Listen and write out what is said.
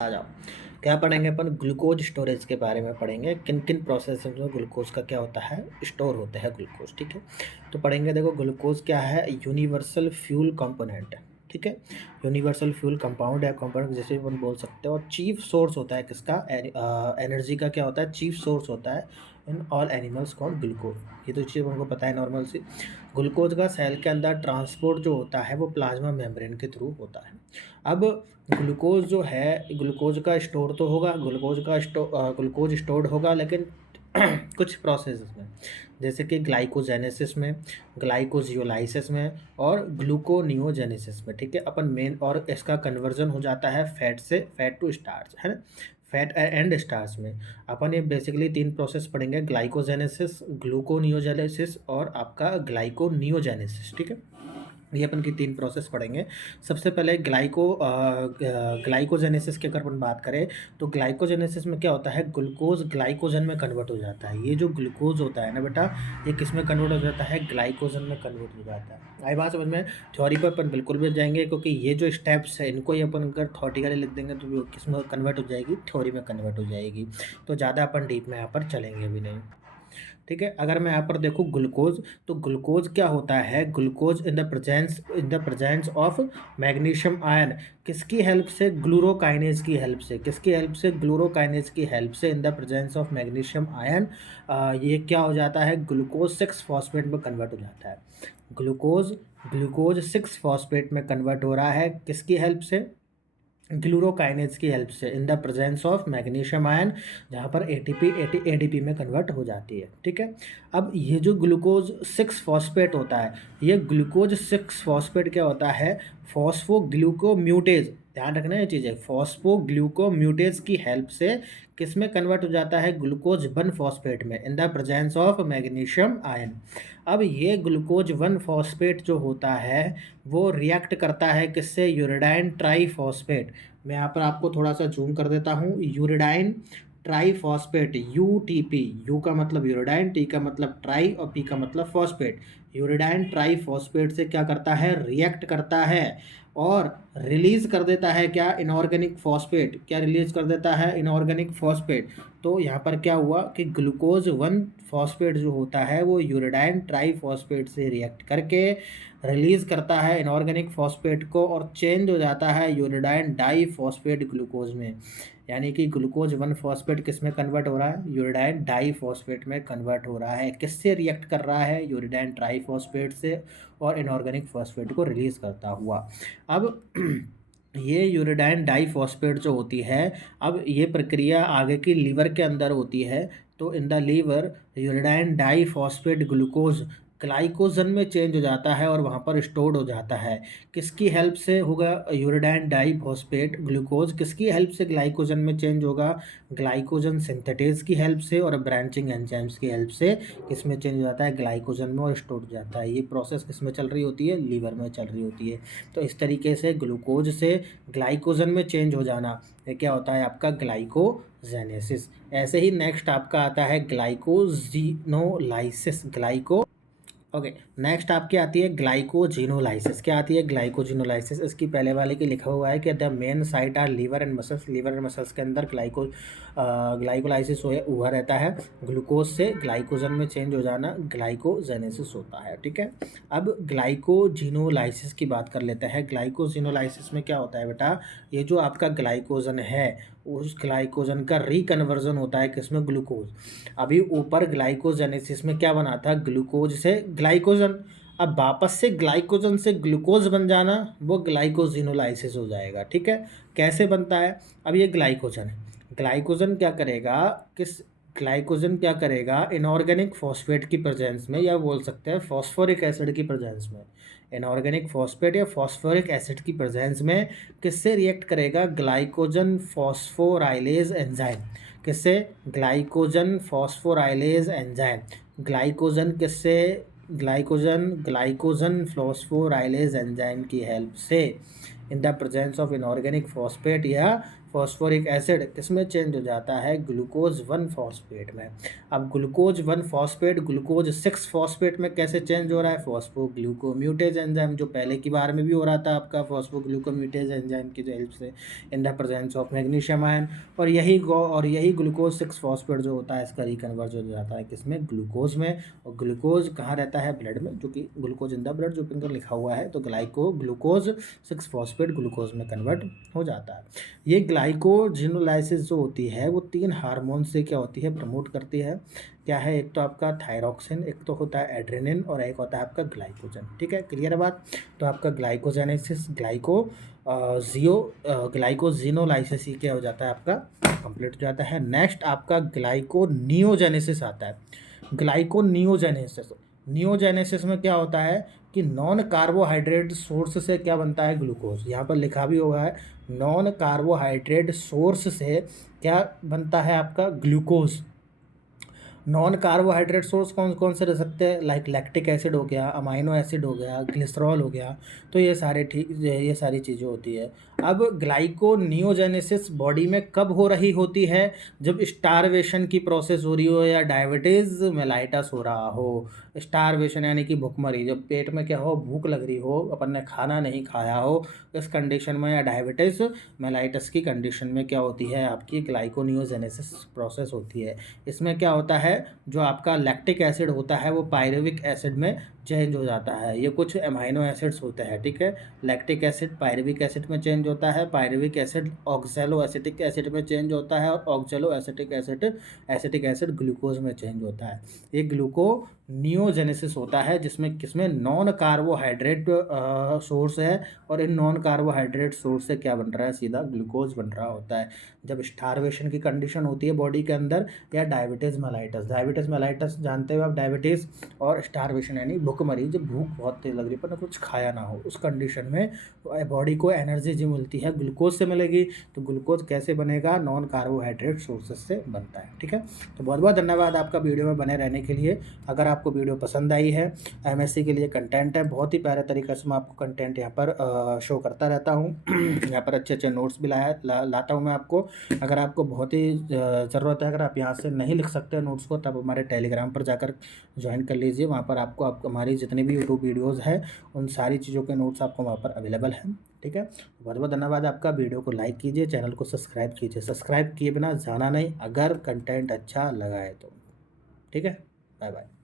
आ जाओ। क्या पढ़ेंगे अपन? ग्लूकोज स्टोरेज के बारे में पढ़ेंगे। किन किन प्रोसेस में ग्लूकोज का क्या होता है, स्टोर होता है ग्लूकोज। ठीक है, तो पढ़ेंगे। देखो, ग्लूकोज क्या है? यूनिवर्सल फ्यूल कंपोनेंट है। ठीक है, यूनिवर्सल फ्यूल कंपाउंड है, कंपाउंड जैसे अपन बोल सकते हैं। और चीफ सोर्स होता है किसका? एनर्जी का क्या होता है? चीफ सोर्स होता है in all animals called glucose. ये तो चीज़ हमको पता है नॉर्मल सी। ग्लूकोज का सेल के अंदर ट्रांसपोर्ट जो होता है वो प्लाज्मा मेम्ब्रेन के थ्रू होता है। अब ग्लूकोज जो है, ग्लूकोज का स्टोर तो होगा, ग्लूकोज स्टोर्ड होगा, लेकिन कुछ प्रोसेस में, जैसे कि ग्लाइकोजेनेसिस में, ग्लाइकोजियोलाइसिस में और ग्लूकोनियोजेनेसिस में। ठीक है, अपन मेन, और इसका कन्वर्जन हो जाता है फैट से, फैट टू स्टार्च, है ना, फैट एंड स्टार्च में। अपन ये बेसिकली 3 प्रोसेस पढ़ेंगे: ग्लाइकोजेनेसिस, ग्लूकोनियोजेनेसिस और आपका ग्लाइकोनियोजेनेसिस। ठीक है, ये अपन की 3 प्रोसेस पढ़ेंगे। सबसे पहले ग्लाइकोजेनेसिस की अगर अपन बात करें, तो ग्लाइकोजेनेसिस में क्या होता है? ग्लूकोज ग्लाइकोजन में कन्वर्ट हो जाता है। ये जो ग्लूकोज होता है ना बेटा, ये किस में कन्वर्ट हो जाता है? ग्लाइकोजन में कन्वर्ट हो जाता है। आई बात समझ में? थ्योरी पर अपन बिल्कुल भी जाएंगे, क्योंकि ये जो स्टेप्स है इनको ही अपन अगर थ्योरेटिकली लिख देंगे तो वो किस में कन्वर्ट हो जाएगी? थ्योरी में कन्वर्ट हो जाएगी। तो ज़्यादा अपन डीप में यहाँ पर चलेंगे भी नहीं। ठीक है, अगर मैं यहाँ पर देखूँ ग्लूकोज, तो ग्लूकोज क्या होता है? Glucose in the presence of magnesium ion, किसकी हेल्प से? ग्लूरोकाइनेज की हेल्प से। किसकी हेल्प से? ग्लूरोकाइनेज की हेल्प से in the presence of magnesium ion ये क्या हो जाता है? ग्लूकोज 6 फॉस्फेट में कन्वर्ट हो जाता है। ग्लूकोज ग्लूकोज 6 फॉस्फेट में कन्वर्ट हो रहा है, किसकी हेल्प से? ग्लूरोकाइनेज की हेल्प से, in the presence of magnesium ion, जहाँ पर एटीपी में कन्वर्ट हो जाती है। ठीक है, अब ये जो ग्लूकोज 6 फॉस्फेट होता है, ये ग्लूकोज 6 फॉस्फेट क्या होता है? फॉस्फोग्लूकोम्यूटेज, ध्यान रखना ये चीज़ है, फॉस्फोग्लूकोम्यूटेज की हेल्प से किस में कन्वर्ट हो जाता है? ग्लूकोज 1 फॉस्फेट में, इन the presence of magnesium ion. अब ये ग्लूकोज 1 फॉस्फेट जो होता है वो रिएक्ट करता है किससे? Uridine triphosphate. मैं यहाँ पर आपको थोड़ा सा जूम कर देता हूँ। Uridine triphosphate, UTP. यू का मतलब यूरिडाइन, टी का मतलब ट्राई और पी का मतलब फॉस्फेट। यूरिडाइन ट्राईफॉस्फेट से क्या करता है? रिएक्ट करता है और रिलीज कर देता है क्या? Inorganic phosphate. क्या रिलीज कर देता है? Inorganic phosphate. तो यहाँ पर क्या हुआ कि ग्लूकोज 1 फॉस्फेट जो होता है वो यूरिडाइन ट्राईफॉस्फेट से रिएक्ट करके रिलीज करता है इनऑर्गेनिक फॉस्फेट को और चेंज हो जाता है यूरिडाइन डाईफॉस्फेट ग्लूकोज में। यानी कि ग्लूकोज 1 फॉस्फेट किस में कन्वर्ट हो रहा है? यूरिडाइन डाईफॉस्फेट में कन्वर्ट हो रहा है। किससे रिएक्ट कर रहा है? यूरिडाइन ट्राईफॉस्फेट से, और इनऑर्गेनिक फॉस्फेट को रिलीज करता हुआ। अब ये यूरिडाइन डाईफॉस्फेट जो होती है, अब ये प्रक्रिया आगे की लीवर के अंदर होती है। तो in the liver uridine diphosphate glucose glycogen में चेंज हो जाता है और वहाँ पर स्टोर्ड हो जाता है। किसकी हेल्प से होगा यूरिडाइन डाईफॉस्फेट ग्लूकोज? किसकी हेल्प से ग्लाइकोजन में चेंज होगा? ग्लाइकोजन सिंथेटेज की हेल्प से और ब्रांचिंग एंजाइम्स की हेल्प से किस में चेंज हो जाता है? ग्लाइकोजन में, और स्टोर हो जाता है। ये प्रोसेस किस में चल रही होती है? लीवर में चल रही होती है। तो इस तरीके से ग्लूकोज से ग्लाइकोजन में चेंज हो जाना, ये क्या होता है? आपका ग्लाइकोजेनेसिस। ऐसे ही नेक्स्ट आपका आता है ग्लाइकोजिनोलाइसिस। ओके, नेक्स्ट आपकी आती है ग्लाइकोजिनोलाइसिस। क्या आती है? ग्लाइकोजिनोलाइसिस। इसकी पहले वाले की लिखा हुआ है कि the main site are liver and muscles. Liver and muscles के अंदर ग्लाइकोलाइसिस हुआ रहता है। ग्लूकोज से ग्लाइकोजन में चेंज हो जाना ग्लाइकोजेनेसिस होता है। ठीक है, अब ग्लाइकोजिनोलाइसिस की बात कर लेते हैं। ग्लाइकोजिनोलाइसिस में क्या होता है बेटा? ये जो आपका ग्लाइकोजन है, उस ग्लाइकोजन का रिकन्वर्जन होता है किसमें? ग्लूकोज। अभी ऊपर ग्लाइकोजेनेसिस में क्या बना था? ग्लूकोज से ग्लाइकोजन। अब वापस से ग्लाइकोजन से ग्लूकोज बन जाना, वो ग्लाइकोजिनोलाइसिस हो जाएगा। ठीक है, कैसे बनता है? अब ये ग्लाइकोजन है, ग्लाइकोजन क्या करेगा? ग्लाइकोजन क्या करेगा? इनऑर्गेनिक फॉस्फेट की प्रेजेंस में, या बोल सकते हैं फॉस्फोरिक एसिड की प्रेजेंस में, इनऑर्गेनिक फॉस्फेट या फॉस्फोरिक एसिड की प्रेजेंस में किससे रिएक्ट करेगा? Glycogen phosphorylase enzyme. किससे? Glycogen phosphorylase enzyme. ग्लाइकोजन किससे? ग्लाइकोजन फॉस्फोराइलेज एंजाइम की हेल्प से in the presence of inorganic phosphate या फॉस्फोरिक एसिड किसमें चेंज हो जाता है, ग्लूकोज 1 फॉस्फेट में। अब ग्लूकोज 1 फॉस्फेट ग्लूकोज 6 फॉस्फेट में कैसे चेंज हो रहा है, फॉस्फोग्लूकोम्यूटेज एंजाइम, जो पहले की बार में भी हो रहा था आपका फॉस्फोग्लूकोम्यूटेज एंजाइम की जो हेल्प से, in the presence of magnesium ion. और यही ग्लूकोज 6 फॉस्फेट जो होता है इसका रिकन्वर्ट हो जाता है किसमें, ग्लूकोज में। और ग्लूकोज कहाँ रहता है, ब्लड में, जो कि ग्लूकोज इन द ब्लड जो पिंकर लिखा हुआ है, तो ग्लूकोज 6 फॉस्फेट ग्लूकोज में कन्वर्ट हो जाता है। ये ग्लाइकोजिनोलाइसिस जो होती है वो 3 हार्मोन से क्या होती है, प्रमोट करती है। क्या है, एक तो आपका थायरॉक्सिन, एक तो होता है एड्रेनिन, और एक होता है आपका ग्लाइकोजन। ठीक है, क्लियर है बात। तो आपका ग्लाइकोजेनेसिस ग्लाइकोजिनोलाइसिस ही क्या हो जाता है आपका, कंप्लीट हो जाता है। नेक्स्ट आपका ग्लाइकोनियोजेनेसिस आता है। नियोजेनेसिस में क्या होता है कि नॉन कार्बोहाइड्रेट सोर्स से क्या बनता है, ग्लूकोज। यहाँ पर लिखा भी हुआ है, नॉन कार्बोहाइड्रेट सोर्स से क्या बनता है आपका, ग्लूकोज। नॉन कार्बोहाइड्रेट सोर्स कौन कौन से रह सकते हैं, लाइक लैक्टिक एसिड हो गया, अमाइनो एसिड हो गया, ग्लिसरॉल हो गया। तो ये सारी चीज़ें होती है। अब ग्लाइकोनियोजेनेसिस बॉडी में कब हो रही होती है, जब स्टारवेशन की प्रोसेस हो रही हो या डायबिटीज़ मेलाइटस हो रहा हो। स्टारवेशन यानी कि भूखमरी, जब पेट में क्या हो, भूख लग रही हो, अपन ने खाना नहीं खाया हो, इस कंडीशन में, या डायबिटीज़ मेलाइटस की कंडीशन में क्या होती है, आपकी ग्लाइकोनियोजेनेसिस प्रोसेस होती है। इसमें क्या होता है, जो आपका लैक्टिक एसिड होता है वो पायरुविक एसिड में चेंज हो जाता है। ये कुछ अमाइनो एसिड्स होते हैं, ठीक है। लैक्टिक एसिड पायरुविक एसिड में चेंज होता है, pyruvic acid oxalo acetic acid में चेंज होता है, और ऑक्सैलो एसिटिक एसिड ग्लूकोज में चेंज होता है। ये ग्लूकोनियोजेनेसिस होता है, जिसमें किसमें, नॉन कार्बोहाइड्रेट सोर्स है, और इन नॉन कार्बोहाइड्रेट सोर्स से क्या बन रहा है, सीधा ग्लूकोज बन रहा होता है। जब स्टारवेशन की कंडीशन होती है बॉडी के अंदर, या डायबिटीज़ मेलाइटस जानते हो आप, डायबिटीज़ और स्टारवेशन यानी भूखमरी, जब भूख बहुत तेज लग रही है पर कुछ खाया ना हो, उस कंडीशन में बॉडी को एनर्जी जो मिलती है ग्लूकोज से मिलेगी। तो ग्लूकोज कैसे बनेगा, नॉन कार्बोहाइड्रेट सोर्सेज से बनता है। ठीक है, तो बहुत बहुत धन्यवाद आपका वीडियो में बने रहने के लिए। अगर आपको वीडियो पसंद आई है, एमएससी के लिए कंटेंट है, बहुत ही प्यारे तरीके से मैं आपको कंटेंट यहाँ पर शो करता रहता हूँ। यहाँ पर अच्छे अच्छे नोट्स भी लाता हूँ मैं आपको। अगर आपको बहुत ही ज़रूरत है, अगर आप यहाँ से नहीं लिख सकते नोट्स को, तब हमारे टेलीग्राम पर जाकर ज्वाइन कर लीजिए। वहाँ पर आपको हमारी जितनी भी यूट्यूब वीडियोज़ हैं उन सारी चीज़ों के नोट्स आपको वहाँ पर अवेलेबल हैं। ठीक है, बहुत बहुत धन्यवाद आपका। वीडियो को लाइक कीजिए, चैनल को सब्सक्राइब कीजिए। सब्सक्राइब किए बिना जाना नहीं, अगर कंटेंट अच्छा लगा है तो। ठीक है, बाय बाय।